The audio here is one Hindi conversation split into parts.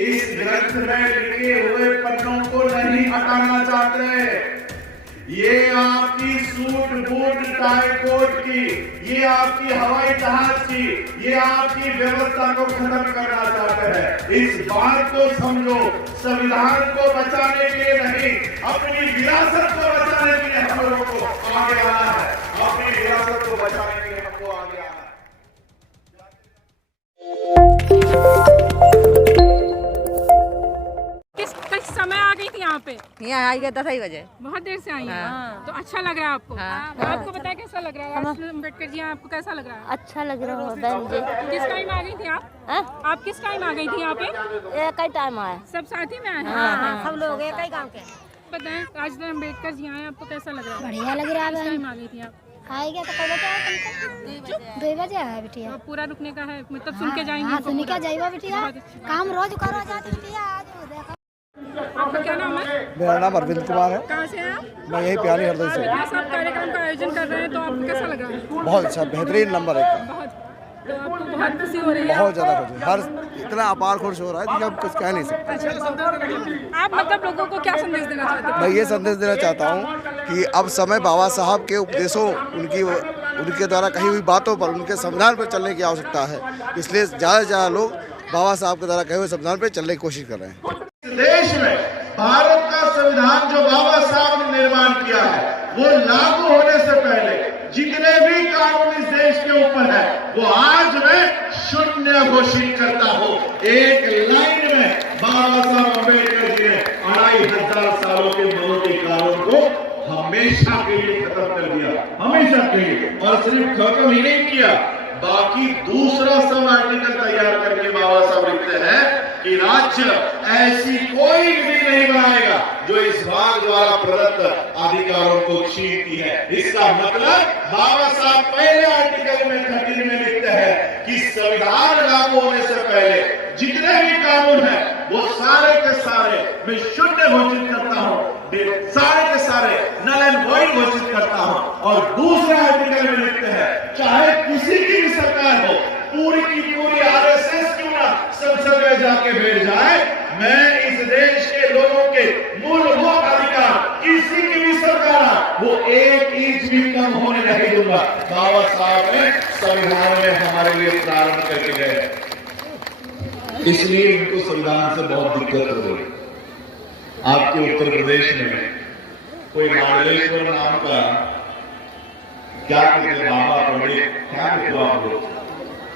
इस ग्रंथ में लिखे हुए पन्नों को नहीं हटाना चाहते। ये आपकी सूट बूट टाई कोट की, ये आपकी हवाई जहाज की, ये आपकी व्यवस्था को खत्म करना चाहते हैं। इस बात को समझो, संविधान को बचाने के लिए नहीं, अपनी विरासत को बचाने के लिए हम लोगों को आगे आना है। अपनी विरासत को बचाने के लिए हमको आगे आना है। किस समय आ गई थी यहाँ पे? यहाँ आई गए 10 बजे। बहुत देर से आई हैं। हाँ। तो अच्छा लग रहा है आपको? हाँ। तो आपको बताया कैसा लग रहा है? अम्बेडकर जी आपको कैसा लग रहा है? अच्छा लग रहा है बहन जी। किस टाइम आ गई थी आप? आप किस टाइम आ गई थी यहाँ पे? एक ही टाइम आया। सब साथी में आए हैं? हाँ, सब लोग एक ही गांव के। बताएं, आज अम्बेडकर जी आए, आपको कैसा लग रहा है? बढ़िया लग रहा है किस बहन। टाइम आ गई थी आप? आई गया तो कब बजे? 2 बजे आया बिटिया। तो पूरा रुकने का है, मतलब सुन के जाएंगे? हाँ, सुन के जाइबा बिटिया। बहुत अच्छी बात। काम रोज करो जाती बिटिया। आज देखो। आपका क्या नाम है? मेरा नाम अरविंद कुमार है। कहाँ से हैं आप? मैं यही प्यारी हृदय से। आज सब कार्यक्रम का आयोजन कर रहे हैं, तो आपको कैसा लग रहा है? बहुत अच्छा, बेहतरीन नंबर है। बहुत, तो आपको बहुत खुशी हो रही है? बहुत ज़्यादा खुश, हर इतना अपार खुश हो रहा है कि हम कुछ कह नहीं सकते। आप मतलब लोगों को क्या संदेश देना चाहते हैं? मैं ये संदेश देना चाहता हूँ कि अब समय बाबा साहब के उपदेशों, उनके द्वारा कही हुई बातों पर, उनके संविधान पर चलने की आवश्यकता है। इसलिए ज़्यादा से ज़्यादा लोग बाबा साहब के द्वारा कहे हुए संविधान पर चलने की कोशिश कर रहे हैं। देश में भारत का संविधान जो बाबा साहब ने निर्माण किया है, वो लागू होने से पहले जितने भी कानून इस देश के ऊपर है, वो आज मैं शून्य घोषित करता हूँ। एक लाइन में बाबा साहब अम्बेडकर जी ने 2500 सालों के बहुते कानून को हमेशा के लिए खत्म कर दिया, हमेशा के लिए। और सिर्फ खत्म ही नहीं किया, बाकी दूसरा सब आर्टिकल तैयार करके बाबा साहब लिखते हैं कि राज्य ऐसी कोई विधि नहीं बनाएगा जो इस भाग द्वारा प्रदत्त अधिकारों को छीनती है। इसका मतलब बाबा साहब पहले आर्टिकल में 13 में लिखते हैं कि संविधान लागू होने से पहले जितने भी कानून है वो सारे के सारे मैं शून्य घोषित करता हूँ, सारे के सारे नल एंड वॉइड घोषित करता हूँ। और दूसरे आर्टिकल में लिखते हैं चाहे किसी की भी सरकार हो, पूरी की पूरी आरएसएस क्यों ना संसद में जाके बैठ जाए, मैं इस देश के लोगों के मूलभूत अधिकार किसी की भी सरकार वो 1 इंच भी कम होने नहीं दूंगा। बाबा साहब ने संविधान में हमारे लिए प्रारंभ करके गए, इसलिए इनको संविधान से बहुत दिक्कत हो रही। आपके उत्तर प्रदेश में कोई मंडलेश्वर नाम का क्या कहते बाबा पंडित, क्या कहते आप लोग,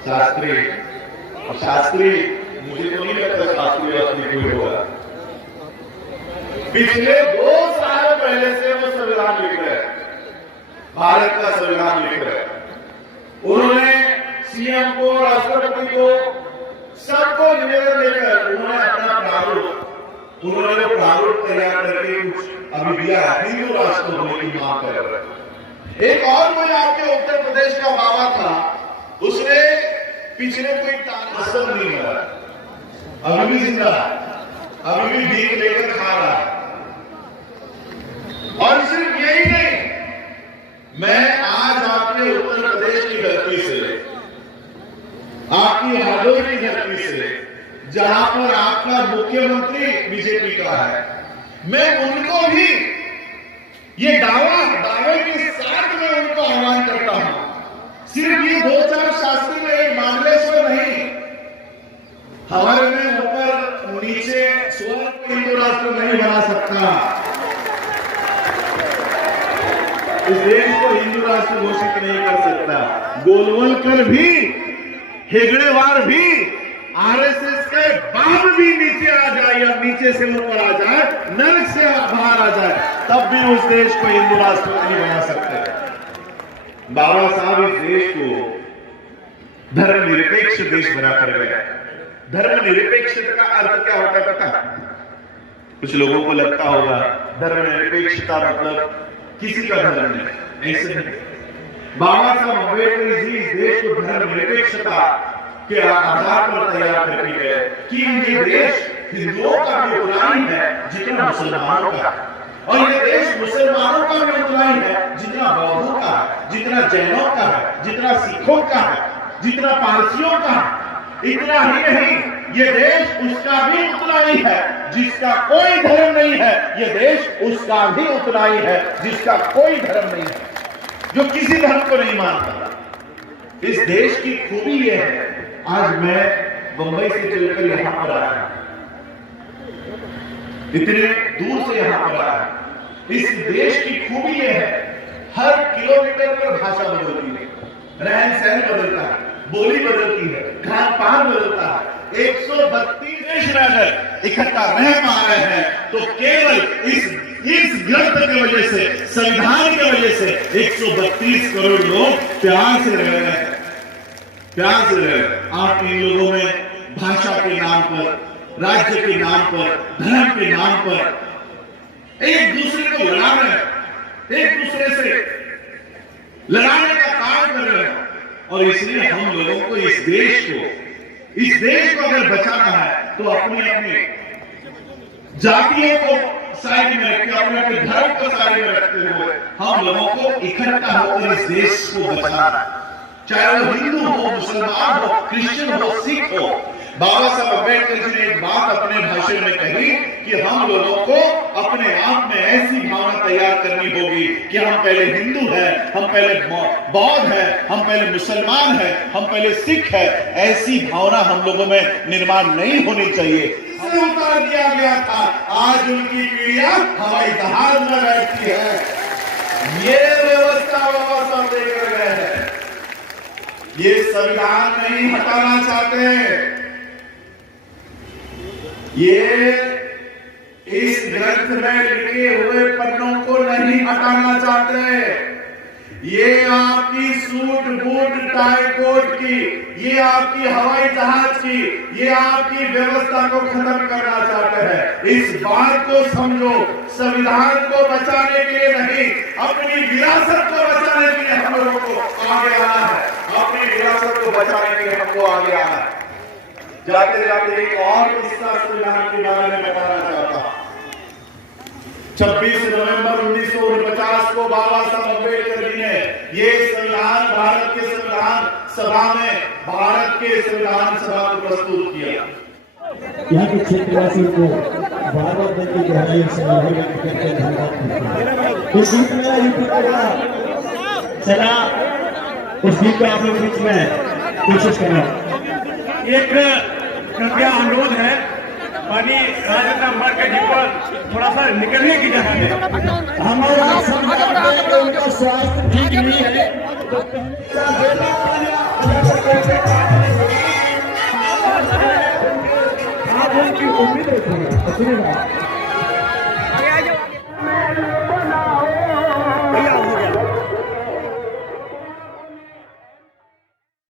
शास्त्री, और शास्त्री मुझे तो नहीं लगता शास्त्री वास्त्री कोई होगा। पिछले 2 साल पहले से वो संविधान लिख रहे हैं, भारत का संविधान लिख रहे हैं। उन्होंने सीएम को, राष्ट्रपति को, सबको निवेदन देकर उन्होंने अपना प्रारूप तैयार करके कुछ अभी दिया है, हिंदू राष्ट्र होने की मांग कर रहे हैं। एक और कोई आपके उत्तर प्रदेश का बाबा था, उसने पिछले कोई असर नहीं हुआ, अभी भी जिंदा है, अभी भी भीख लेकर खा रहा है। और सिर्फ यही नहीं, मैं आज आपके उत्तर प्रदेश की धरती से, आपकी हरदोई की धरती से, जहां पर आपका मुख्यमंत्री बीजेपी का है, मैं उनको भी ये दावे के साथ में उनको आह्वान करता हूं। सिर्फ ये 2-4 शास्त्री में मंडलेश्वर नहीं, हमारे में ऊपर नीचे स्वयं हिंदू राष्ट्र नहीं बना सकता, इस देश को हिंदू राष्ट्र घोषित नहीं कर सकता। गोलवलकर भी, हेगड़ेवार भी, आरएसएस के बाप भी नीचे आ जाए या नीचे से ऊपर आ जाए, नर्क से बाहर आ जाए, तब भी उस देश को हिंदू राष्ट्र नहीं बना सकते। बाबा साहब इस देश को धर्मनिरपेक्ष देश बनाकर गए। धर्मनिरपेक्षता का अर्थ क्या होता है पता? कुछ लोगों को लगता होगा धर्मनिरपेक्षता मतलब किसी का धर्म नहीं, ऐसे नहीं। बाबा साहब अम्बेडकर जी इस देश को धर्मनिरपेक्षता के आधार पर तैयार करके गए कि ये देश हिंदुओं का भी उतना ही है जितना मुसलमानों का, और ये देश मुसलमानों का भी उतना ही है जितना बौद्धों का है, जितना जैनों का है, जितना सिखों का है, जितना पारसियों का है। इतना ही नहीं, ये देश उसका भी उतना ही है जिसका कोई धर्म नहीं है। ये देश उसका भी उतना ही है जिसका कोई धर्म नहीं है, जो किसी धर्म को नहीं मानता। इस देश की खूबी ये है, आज मैं बंबई से चलकर यहां पर आया, इतने दूर से यहां पर आया। इस देश की खूबी ये है, हर किलोमीटर पर भाषा बदलती है, रहन सहन बदलता है, बोली बदलती है, खान पान बदलता है। 132 देश में अगर इकट्ठा रह पा रहे हैं तो केवल इस ग्रंथ की वजह से, संविधान की वजह से 132 करोड़ लोग प्यार से रह रहे हैं, प्यार से रह रहे हैं। आप इन लोगों में भाषा के नाम पर, राज्य के नाम पर, धर्म के नाम पर एक दूसरे को लड़ा रहे हैं, एक दूसरे से लड़ाने का काम कर रहे हैं। और इसलिए हम लोगों को इस देश को अगर बचाना है तो अपनी जातियों को साइड में रखते, अपने धर्म को साइड में रखते हुए हम लोगों को इकट्ठा होकर इस देश को बचाना है। चाहे वो हिंदू हो, मुसलमान हो, क्रिश्चियन हो, सिख हो। बाबा साहब अम्बेडकर जी ने एक बात अपने भाषण में कही कि हम लोगों को अपने आप में ऐसी भावना तैयार करनी होगी कि हम पहले हिंदू हैं, हम पहले बौद्ध हैं, हम पहले मुसलमान हैं, हम पहले सिख हैं। ऐसी भावना हम लोगों में निर्माण नहीं होनी चाहिए। उतार दिया गया था, आज उनकी पीढ़ियां हवाई जहाज में बैठती है। ये व्यवस्था बाबा साहब लेकर गए हैं। ये संविधान नहीं हटाना चाहते, ये इस ग्रंथ में लिखे हुए पन्नों को नहीं हटाना चाहते। ये आपकी सूट बूट टाई कोट की, ये आपकी हवाई जहाज की, ये आपकी व्यवस्था को खत्म करना चाहते हैं। इस बात को समझो, संविधान को बचाने के लिए नहीं, अपनी विरासत को बचाने के लिए हम लोगों को आगे आना है। अपनी विरासत को बचाने के लिए हमको आगे आना है। जाते जाते एक और किस्सा संविधान के बारे में बताना चाहता हूं। 26 नवंबर 1949 को बाबा साहब अम्बेडकर जी ने ये संविधान भारत के संविधान सभा में, भारत के संविधान सभा को प्रस्तुत किया। यहाँ के क्षेत्रवासियों को बार-बार देख के हमें संविधान के धन्यवाद। इस गीत में चला, उस गीत को आप लोग बीच में कोशिश करना। एक कृपया अनुरोध है, पानी राजेंद्र अम्बेडकर जी पर थोड़ा सा निकलने की जगह है। हमारा संविधान में उनका स्वास्थ्य ठीक नहीं है तो आप उनकी उम्मीद रखेंगे।